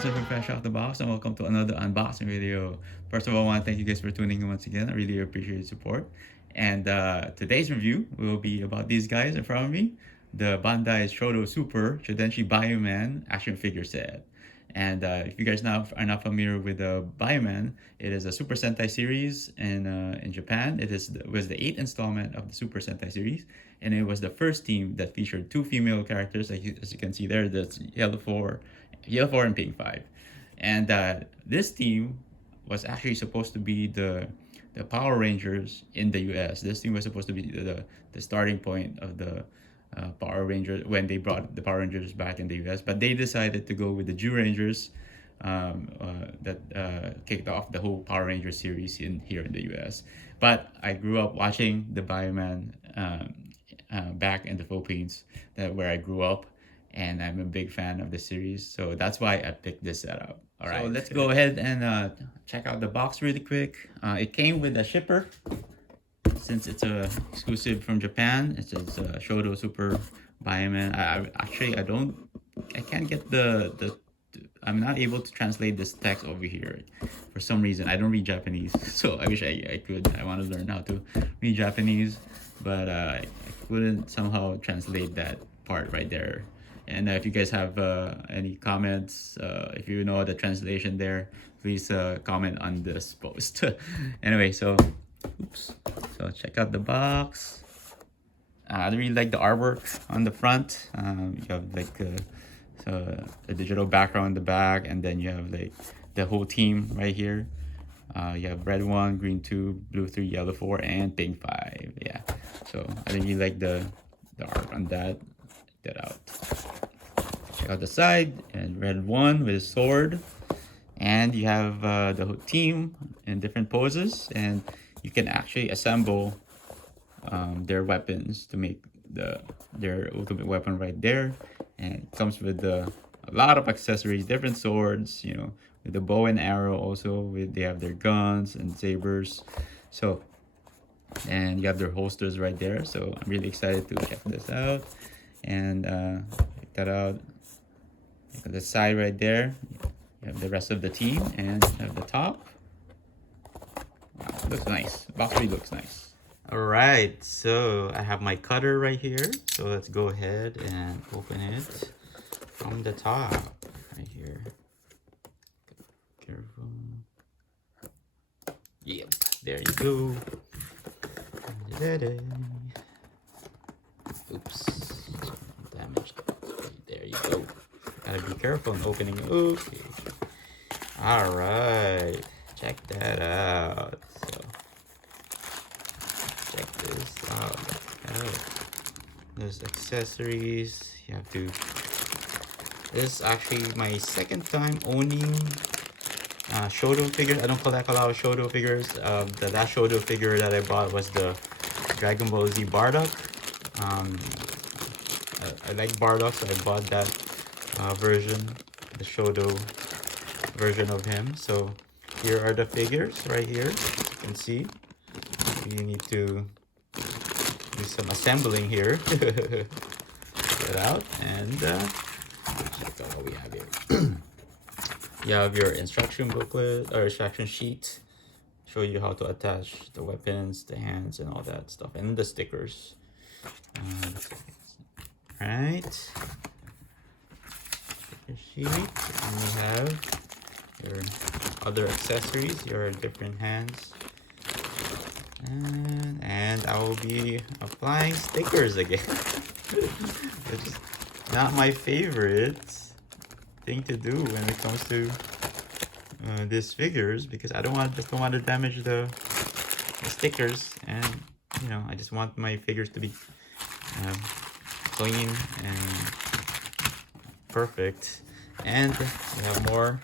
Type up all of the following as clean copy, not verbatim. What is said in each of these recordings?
Super fresh out the box, and welcome to another unboxing video. First of all, I want to thank you guys for tuning in once again. I really appreciate your support. And today's review will be about these guys in front of me, the Bandai Shodo Super Choudenshi Bioman action figure set. And if you guys now are not familiar with the Bioman, it is a Super Sentai series in Japan. Was the 8th installment of the Super Sentai series, and it was the first team that featured two female characters, as you can see there. That's Yellow 4 and Pink 5. And this team was actually supposed to be the Power Rangers in the US. This team was supposed to be the starting point of the Power Rangers when they brought the Power Rangers back in the US. But they decided to go with the Jew Rangers that kicked off the whole Power Ranger series here in the US. But I grew up watching the Bioman back in the Philippines, where I grew up, and I'm a big fan of the series, so that's why I picked this setup. All right, so let's go ahead and check out the box really quick. It came with a shipper, since it's a exclusive from Japan. It says Shodo Super Bioman. I can't get I'm not able to translate this text over here for some reason. I don't read Japanese, so I wish I could. I want to learn how to read Japanese, but I couldn't somehow translate that part right there. And if you guys have any comments, if you know the translation there, please comment on this post. Anyway, so check out the box. I really like the artwork on the front. You have like a digital background in the back, and then you have like the whole team right here. You have red 1, green 2, blue 3, yellow 4, and pink 5. Yeah, so I really like the art on that. Check that out. Check out the side, and red 1 with a sword, and you have the whole team in different poses, and you can actually assemble their weapons to make their ultimate weapon right there. And it comes with a lot of accessories, different swords, you know, with the bow and arrow. Also they have their guns and sabers. So, and you have their holsters right there. So I'm really excited to check this out. And check that out. Look at the side right there. You have the rest of the team, and you have the top. Wow, looks nice. Box really looks nice. All right, so I have my cutter right here. So let's go ahead and open it from the top right here. Careful. Yep, there you go. Oops, damaged. There you go. Gotta be careful in opening it. Okay. All right, check that out. So check this out. There's accessories. You have to. This is actually my second time owning Shodo figures. I don't collect a lot of Shodo figures. The last Shodo figure that I bought was the Dragon Ball Z Bardock. I like Bardock, so I bought that version, the Shodo version of him. So here are the figures right here. You can see you need to do some assembling here. Check it out, and check out what we have here. You have your instruction booklet or instruction sheet, show you how to attach the weapons, the hands, and all that stuff, and the stickers. Right, sticker sheet, and you have your other accessories, your different hands, and I will be applying stickers again. Which is not my favorite thing to do when it comes to these figures, because I don't want to damage the stickers, and you know, I just want my figures to be clean and perfect. And we have more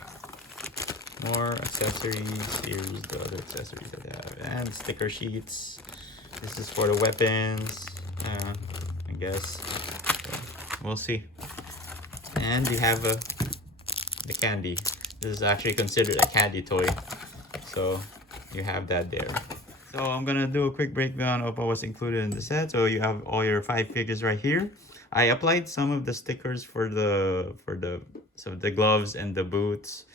accessories. Here's the other accessories that they have, and sticker sheets. This is for the weapons, I guess. So we'll see. And we have the candy. This is actually considered a candy toy, so you have that there. So I'm gonna do a quick breakdown of what was included in the set. So you have all your 5 figures right here. I applied some of the stickers for the gloves and the boots.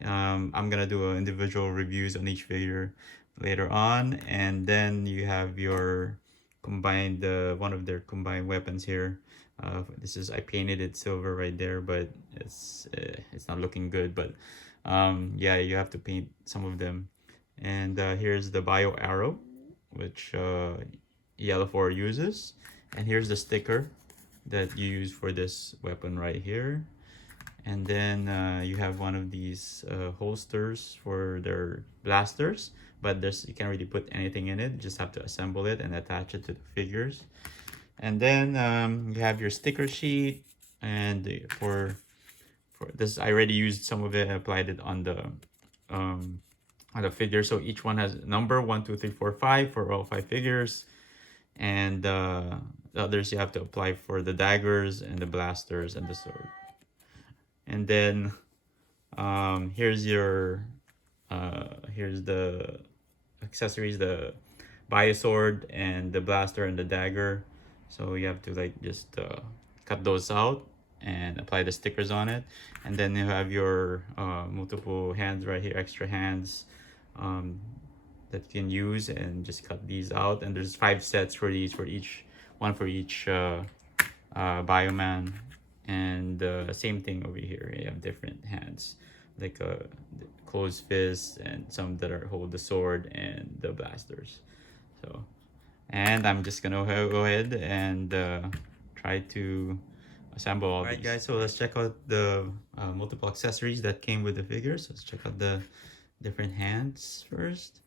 I'm gonna do individual reviews on each figure later on, and then you have your combined one of their combined weapons here. This is I painted it silver right there, but it's not looking good. But yeah, you have to paint some of them. And here's the bio arrow, which Yellow 4 uses. And here's the sticker that you use for this weapon right here. And then you have one of these holsters for their blasters, but you can't really put anything in it. You just have to assemble it and attach it to the figures. And then you have your sticker sheet, and for this I already used some of it and applied it um, on the figure. So each one has a number 1, 2, 3, 4, 5 for all 5 figures, and the others you have to apply for the daggers and the blasters and the sword. And then here's the accessories, the bio sword and the blaster and the dagger. So you have to like just cut those out and apply the stickers on it. And then you have your multiple hands right here, extra hands um, that you can use, and just cut these out. And there's 5 sets for these, for each one for each Bioman. And same thing over here, you have different hands, like closed fists, and some that are hold the sword and the blasters. So, and I'm just gonna go ahead and try to assemble all these. Guys, so let's check out the multiple accessories that came with the figures. Let's check out the different hands first.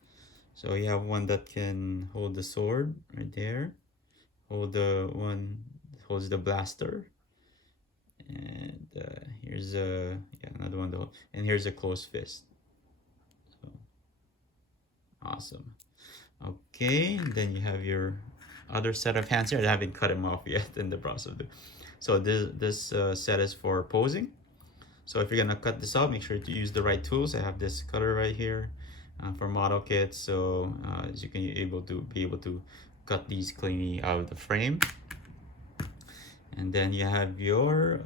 So you have one that can hold the sword right there, hold the one that holds the blaster, and here's another one though, and here's a closed fist. So awesome. Okay, and then you have your other set of hands here. I haven't cut them off yet in the process of so this set is for posing. So if you're gonna cut this out, make sure to use the right tools. I have this cutter right here for model kits, so as you can be able to cut these cleanly out of the frame. And then you have your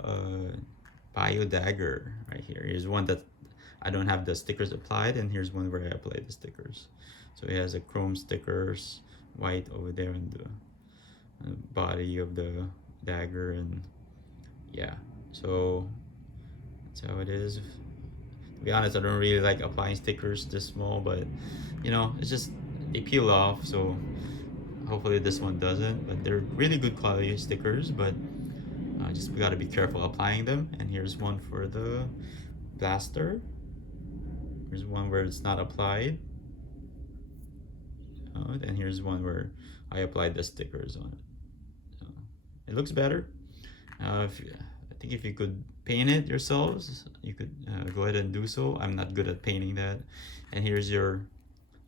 bio dagger right here. Here's one that I don't have the stickers applied, and here's one where I applied the stickers. So it has a chrome stickers, white over there in the body of the dagger, and yeah, so that's how it is. To be honest, I don't really like applying stickers this small, but you know, it's just they peel off, so hopefully this one doesn't. But they're really good quality stickers, but just we gotta be careful applying them. And here's one for the blaster. Here's one where it's not applied. And here's one where I applied the stickers on it. So it looks better. I think if you could paint it yourselves, you could go ahead and do so. I'm not good at painting that. And here's your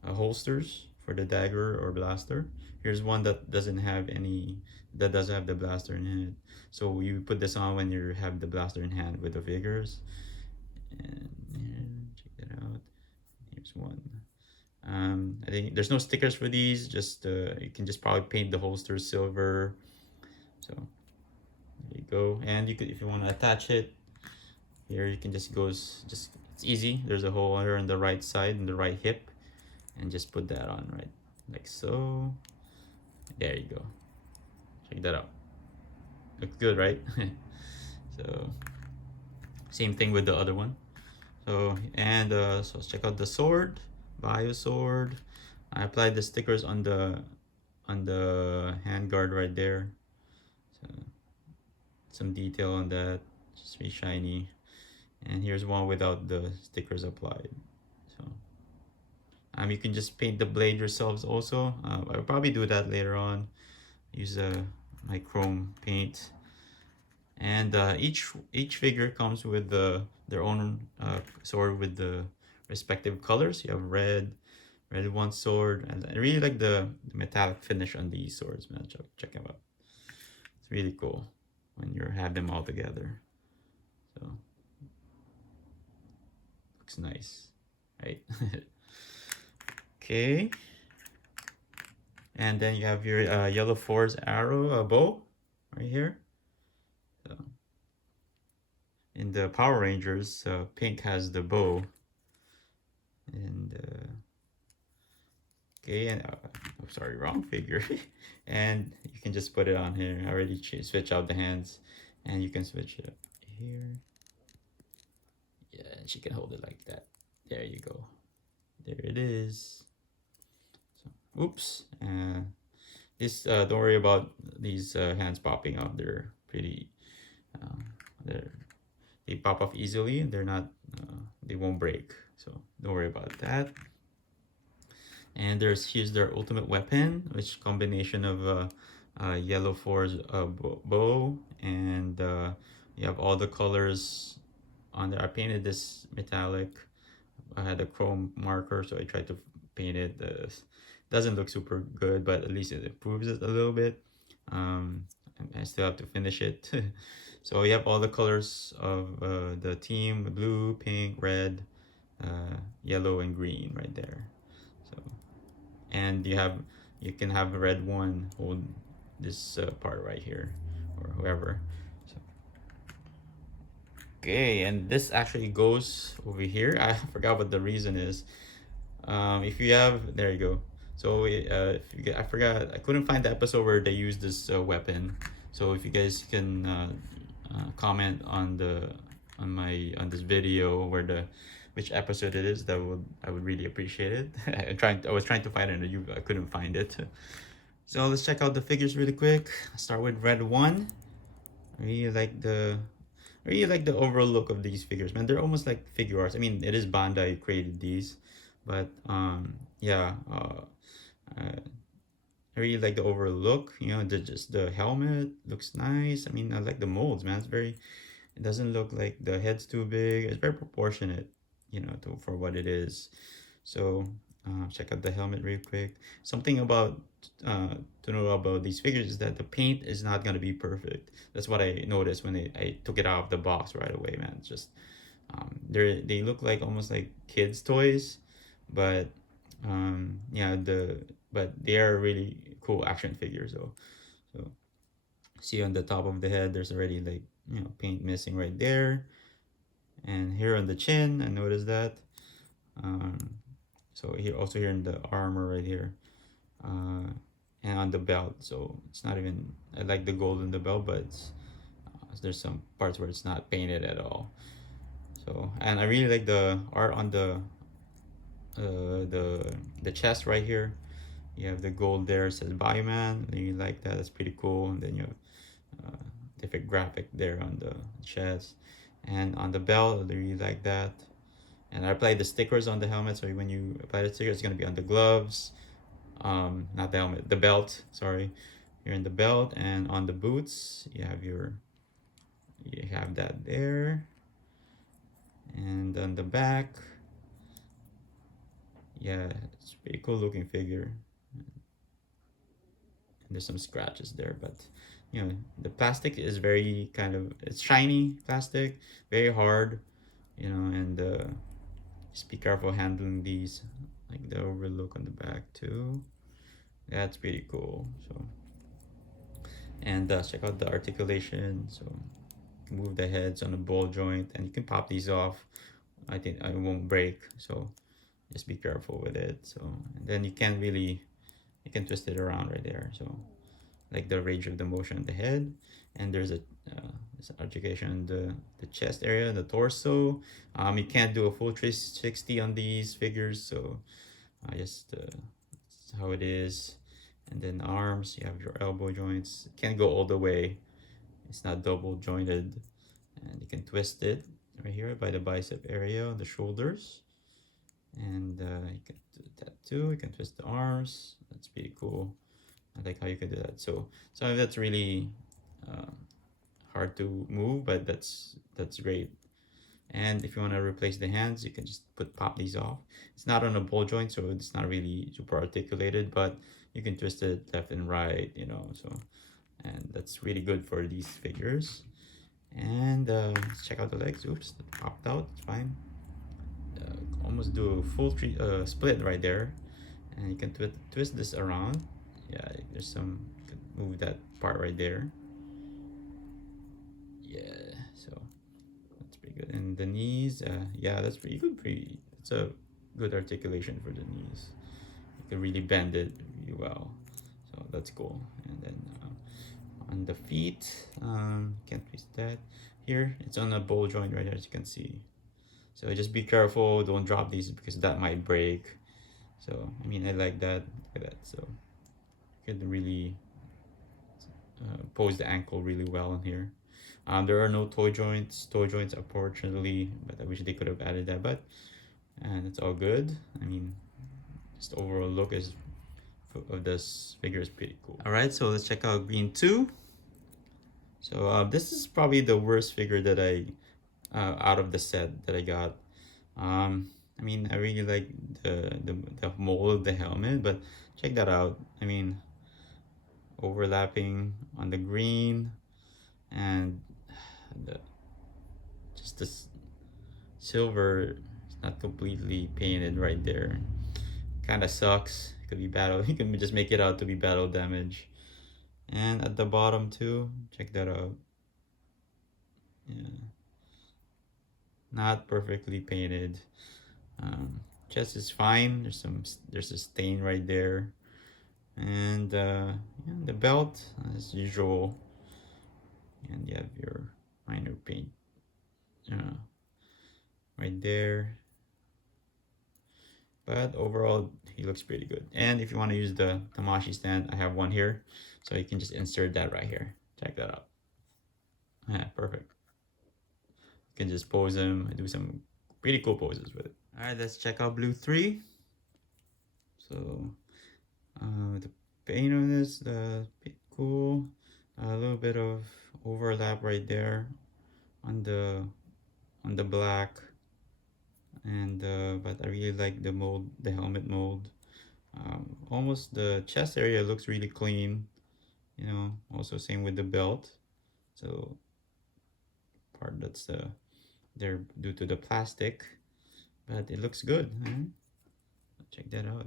holsters for the dagger or blaster. Here's one that doesn't have the blaster in it. So you put this on when you have the blaster in hand with the figures. And check that out. Here's one. I think there's no stickers for these. Just you can just probably paint the holster silver. So there you go. And you could, if you want to attach it here, you can just it's easy. There's a hole here on the right side and the right hip, and just put that on right like so. There you go. Check that out. Looks good, right? So same thing with the other one. So and so let's check out the sword, bio sword. I applied the stickers on the handguard right there. So some detail on that, just be shiny. And here's one without the stickers applied. So you can just paint the blade yourselves also. I'll probably do that later on. Use my chrome paint. And each figure comes with their own sword with the respective colors. You have red one sword, and I really like the metallic finish on these swords, man. Check them out. It's really cool when you have them all together. So looks nice, right? Okay. And then you have your yellow force arrow bow right here. So in the Power Rangers, pink has the bow. And okay, and oh, sorry, wrong figure. And you can just put it on here. I already switch out the hands, and you can switch it here. Yeah, and she can hold it like that. There you go. There it is. So, oops. Don't worry about these hands popping up. They're pretty. Uh, they're they pop off easily. They're not. They won't break. So don't worry about that. And here's their ultimate weapon, which combination of yellow force bow, and you have all the colors on there. I painted this metallic. I had a chrome marker, so I tried to paint it. Doesn't look super good, but at least it improves it a little bit. Um, I still have to finish it. So you have all the colors of the team: blue, pink, red, yellow, and green right there. So, and you can have a red one hold this part right here, or whoever. So, okay, and this actually goes over here. I forgot what the reason is. If you have, there you go. So if you get, I forgot, I couldn't find the episode where they used this weapon. So if you guys can comment on on this video where which episode it is, I would really appreciate it. I was trying to find it and I couldn't find it. So let's check out the figures really quick. I'll start with red one. I really like the I really like the overall look of these figures, man. They're almost like figure arts. I mean, it is Bandai created these, but yeah, I really like the overall look. You know, just the helmet looks nice. I mean, I like the molds, man. It doesn't look like the head's too big. It's very proportionate, you know, for what it is. So check out the helmet real quick. Something about to know about these figures is that the paint is not gonna be perfect. That's what I noticed when I took it out of the box right away, man. It's just they look like almost like kids' toys, but yeah, but they are really cool action figures though. So see on the top of the head, there's already like, you know, paint missing right there, and here on the chin, I noticed that. Um, so here in the armor right here, uh, and on the belt. So it's not even, I like the gold in the belt, but there's some parts where it's not painted at all. So, and I really like the art on the chest right here. You have the gold there, it says Bioman. And you like that, that's pretty cool. And then you have different graphic there on the chest and on the belt. I really like that. And I applied the stickers on the helmet, so when you apply the sticker, it's gonna be on the gloves, not the helmet, the belt. Sorry, you're in the belt, and on the boots, you have that there, and on the back, yeah, it's a pretty cool looking figure. And there's some scratches there, but you know, the plastic is very it's shiny plastic, very hard, you know, and just be careful handling these, like the overlook on the back too. That's pretty cool. So, and check out the articulation. So move the heads on the ball joint, and you can pop these off. I think it won't break, so just be careful with it. So, and then you can twist it around right there. So like the range of the motion of the head, and there's this articulation in the chest area, the torso. You can't do a full 360 on these figures, so I just that's how it is. And then arms, you have your elbow joints. It can't go all the way, it's not double jointed, and you can twist it right here by the bicep area, the shoulders, and you can do that too. You can twist the arms. That's pretty cool. I like how you can do that. So some of that's really hard to move, but that's great. And if you want to replace the hands, you can just pop these off. It's not on a ball joint, so it's not really super articulated, but you can twist it left and right, you know. So, and that's really good for these figures. And let's check out the legs. Oops, that popped out. It's fine. Almost do a full split right there, and you can twist this around. Yeah, there's some, move that part right there. Yeah, so that's pretty good. And the knees, yeah, that's pretty good. It's a good articulation for the knees. You can really bend it really well, so that's cool. And then on the feet, can't twist that. Here, it's on a ball joint right there, as you can see. So just be careful, don't drop these because that might break. So I mean, I like that. Look at that. So you can really pose the ankle really well in here. There are no toe joints, unfortunately, but I wish they could have added that. But and it's all good. I mean, just the overall look of this figure is pretty cool. All right, so let's check out Green 2. So this is probably the worst figure that I out of the set that I got. I mean, I really like the mold of the helmet, but check that out. I mean, overlapping on the green and the, just this silver is not completely painted right there. Kind of sucks. It could be battle. You can just make it out to be battle damage. And at the bottom too, check that out. Yeah, not perfectly painted. Chest is fine. There's a stain right there, and yeah, the belt as usual, and you have your minor paint right there. But overall, he looks pretty good. And if you want to use the Tamashi stand, I have one here, so you can just insert that right here. Check that out. Yeah, perfect. You can just pose him and do some pretty cool poses with it. All right, let's check out Blue 3. So the paint on this pretty cool. A little bit of overlap right there on the black, and but I really like the mold, the helmet mold. Almost the chest area looks really clean, you know. Also same with the belt, so part that's there due to the plastic, but it looks good, huh? Check that out.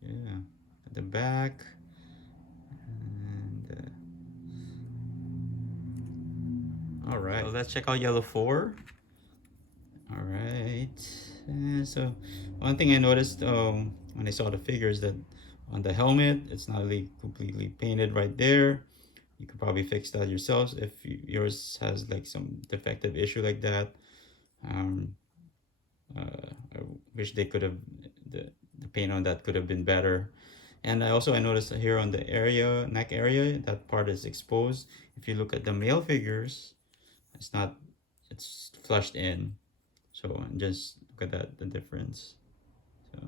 Yeah, at the back, and all right, so let's check out yellow 4. All right, so one thing I noticed when I saw the figures, that on the helmet it's not really completely painted right there. You could probably fix that yourselves if yours has like some defective issue like that. um, I wish they could have, the paint on that could have been better. And I noticed here on the area, neck area, that part is exposed. If you look at the male figures, it's not, it's flushed in. So just look at that, the difference. So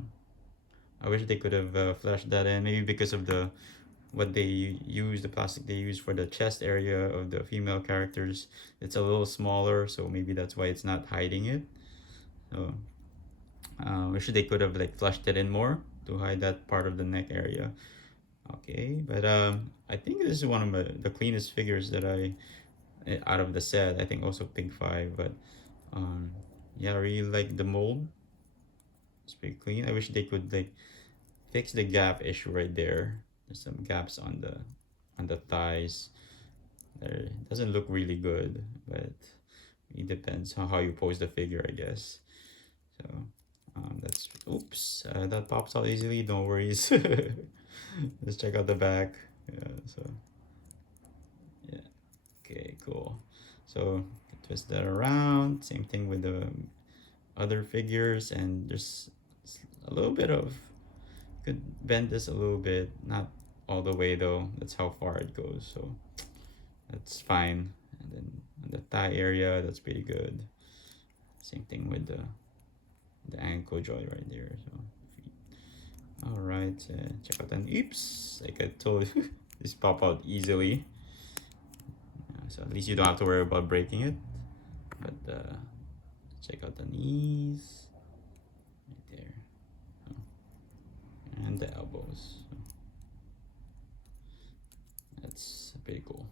I wish they could have flushed that in, maybe because of the what they use, the plastic they use for the chest area of the female characters, it's a little smaller, so maybe that's why it's not hiding it. So wish they could have like flushed it in more to hide that part of the neck area. Okay, but I think this is one of the cleanest figures that I out of the set. I think also Pink 5, but yeah, I really like the mold. It's pretty clean. I wish they could like fix the gap issue right there. There's some gaps on the thighs. There, it doesn't look really good, but it depends on how you pose the figure, I guess. So that's, oops, that pops out easily. Don't worry. Let's check out the back. Yeah, so yeah, okay, cool. So twist that around. Same thing with the other figures, and there's a little bit of, could bend this a little bit, not all the way though. That's how far it goes, so that's fine. And then on the thigh area, that's pretty good. Same thing with the ankle joint right there. So all right, check out an, oops, like I told you, this pop out easily. So at least you don't have to worry about breaking it. But check out the knees right there, and the elbows. So that's pretty cool.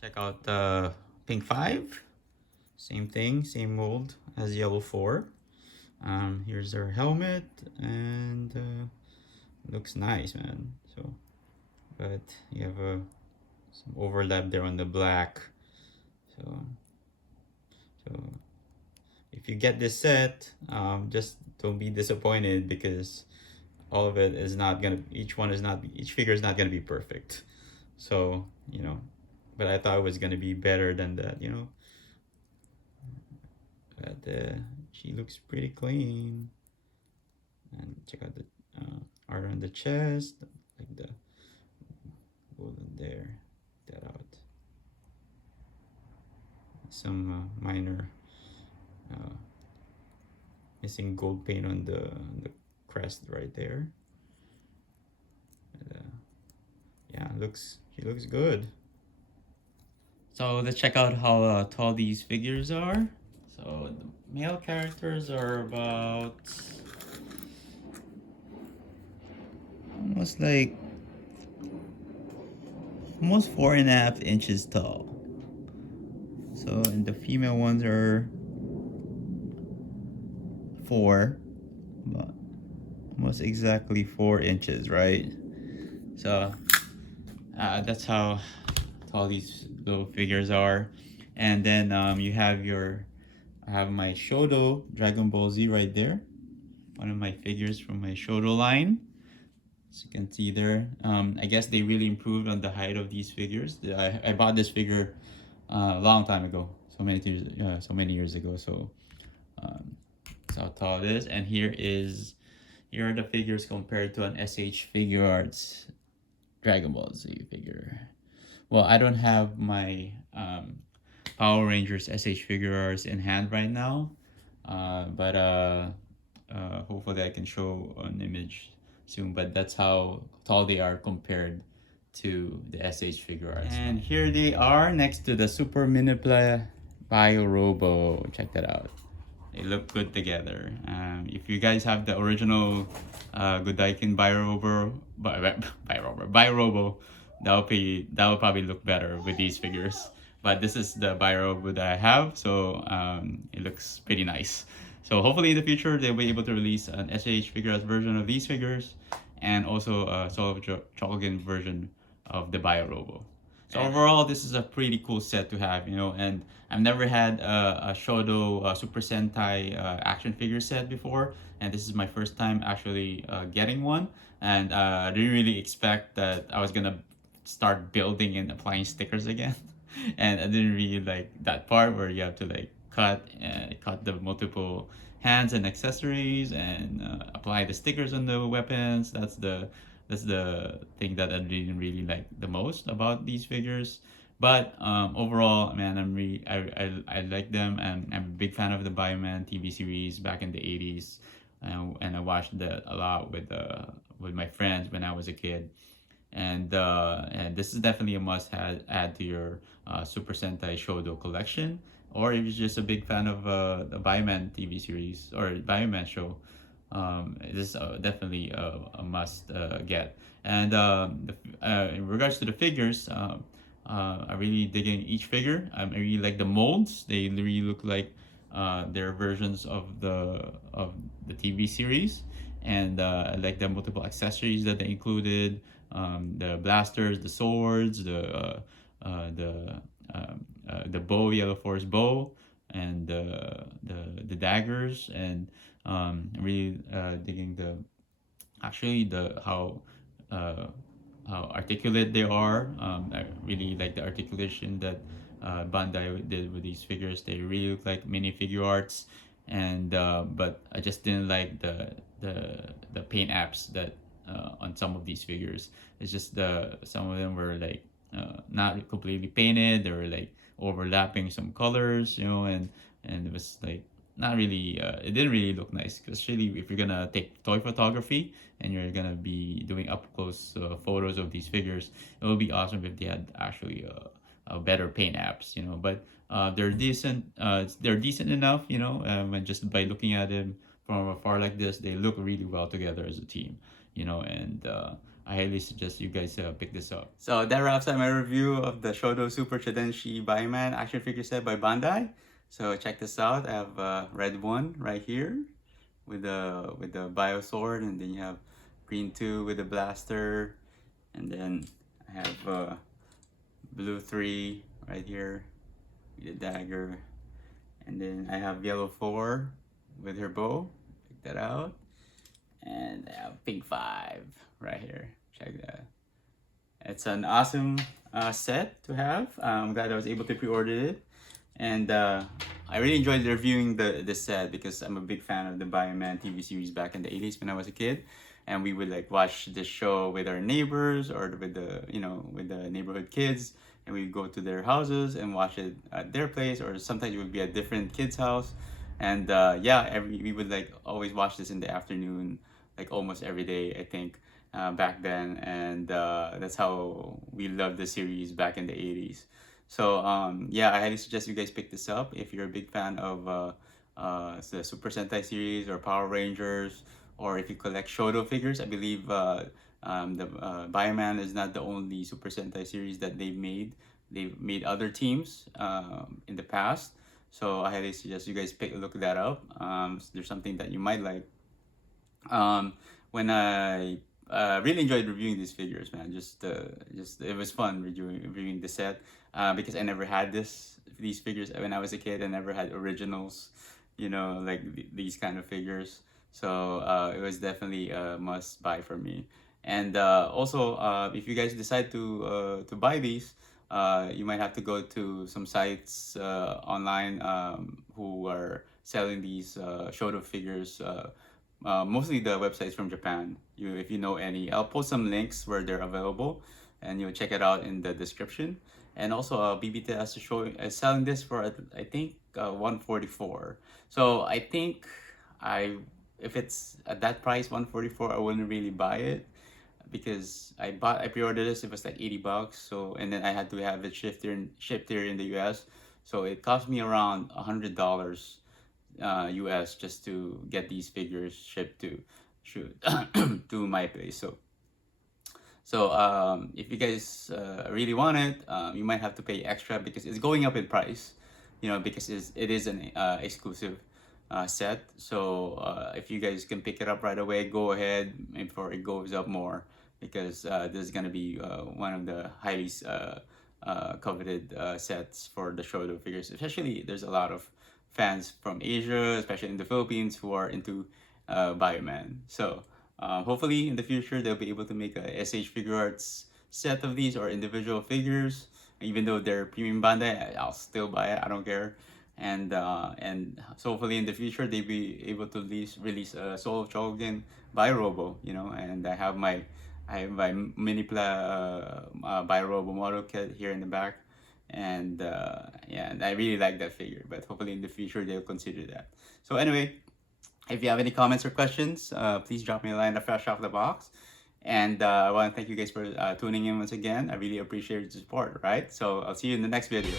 Check out Pink 5. Same thing, same mold as yellow 4. Here's their helmet and looks nice, man. So, but you have some overlap there on the black. So, so if you get this set, just don't be disappointed because all of it is not gonna. Each figure is not gonna be perfect. So but I thought it was gonna be better than that. But she looks pretty clean. And check out the art on the chest, like the golden there. That out. Some minor missing gold paint on the crest right there. And, yeah, she looks good. So let's check out how tall these figures are. So the male characters are about almost like almost 4.5 inches tall. So and the female ones are 4, but almost exactly 4 inches, right? So that's how tall these little figures are. And then I have my Shodo Dragon Ball Z right there. One of my figures from my Shodo line. As you can see there, I guess they really improved on the height of these figures. I bought this figure a long time ago, so many years ago. So that's how tall it is. And here are the figures compared to an SH Figure Arts Dragon Ball Z figure. Well, I don't have my Power Rangers SH Figure Arts in hand right now, but hopefully I can show an image soon. But that's how tall they are compared to the SH Figure Arts. And here they are next to the Super Minipla BioRobo. Check that out. They look good together. If you guys have the original Godaikin BioRobo, that will probably look better with these figures. But this is the BioRobo that I have, so it looks pretty nice. So hopefully in the future they'll be able to release an SH Figure Arts version of these figures, and also a Soul Chogen version of the BioRobo. So overall, this is a pretty cool set to have, and I've never had a Shodo Super Sentai action figure set before, and this is my first time actually getting one, and I didn't really expect that I was gonna start building and applying stickers again, and I didn't really like that part where you have to like cut the multiple hands and accessories and apply the stickers on the weapons. That's the thing that I didn't really like the most about these figures. But overall, man, I like them, and I'm a big fan of the Bioman TV series back in the 80s, and I watched that a lot with my friends when I was a kid. And this is definitely a must add to your Super Sentai Shodo collection, or if you're just a big fan of the Bioman TV series or Bioman show. This is definitely a must get. And in regards to the figures, I really digging each figure. I really like the molds. They really look like they're versions of the TV series, and I like the multiple accessories that they included. The blasters, the swords, the bow, Yellow Force bow, and the daggers, and really digging the how articulate they are. I really like the articulation that Bandai did with these figures. They really look like mini figure arts, and but I just didn't like the paint apps that on some of these figures. It's just some of them were like not completely painted. They were like overlapping some colors, and it was like not really it didn't really look nice, especially if you're gonna take toy photography and you're gonna be doing up close photos of these figures. It would be awesome if they had actually better paint apps, but they're decent enough, and just by looking at them from afar like this, they look really well together as a team, and I highly suggest you guys pick this up. So that wraps up my review of the Shodo Super Choudenshi Bioman action figure set by Bandai. So check this out. I have red one right here with the bio sword, and then you have green 2 with a blaster, and then I have blue 3 right here with a dagger, and then I have yellow 4 with her bow. Pick that out, and I have pink 5 right here. Check that. It's an awesome set to have. I'm glad I was able to pre-order it, and I really enjoyed reviewing the set because I'm a big fan of the Bioman TV series back in the 80s when I was a kid, and we would like watch this show with our neighbors or with the with the neighborhood kids, and we'd go to their houses and watch it at their place, or sometimes it would be at different kids' house, and yeah, we would like always watch this in the afternoon, like almost every day, I think. Back then, and that's how we loved the series back in the 80s. So yeah, I highly suggest you guys pick this up if you're a big fan of the Super Sentai series or Power Rangers, or if you collect Shodo figures. I believe the Bioman is not the only Super Sentai series that they've made. They've made other teams in the past, so I highly suggest you guys look that up. There's something that you might like. When I really enjoyed reviewing these figures, man. Just it was fun reviewing the set because I never had these figures when I was a kid. I never had originals, like these kind of figures. So it was definitely a must buy for me. And also, if you guys decide to buy these, you might have to go to some sites online who are selling these Shodo figures. Mostly the websites from Japan. If you know any, I'll post some links where they're available, and you'll check it out in the description. And also, BBTS is selling this for I think 144. So I think if it's at that price 144, I wouldn't really buy it because I pre-ordered this. It was like $80. So, and then I had to have it shipped here in the US. So it cost me around $100. US just to get these figures shipped to to my place. So if you guys really want it, you might have to pay extra because it's going up in price, because it is an exclusive set. So if you guys can pick it up right away, go ahead before it goes up more, because this is gonna be one of the highly coveted sets for the Shodo figures. Especially, there's a lot of fans from Asia, especially in the Philippines, who are into Bioman. So hopefully in the future they'll be able to make a SH Figure Arts set of these or individual figures. Even though they're premium Bandai, I'll still buy it. I don't care. And so hopefully in the future they'll be able to release a Soul of Chogen BioRobo. And I have my Minipla BioRobo model kit here in the back. And yeah, and I really like that figure, but hopefully in the future they'll consider that. So anyway, if you have any comments or questions, please drop me a line fresh off the box. And I want to thank you guys for tuning in once again. I really appreciate your support, right? So I'll see you in the next video.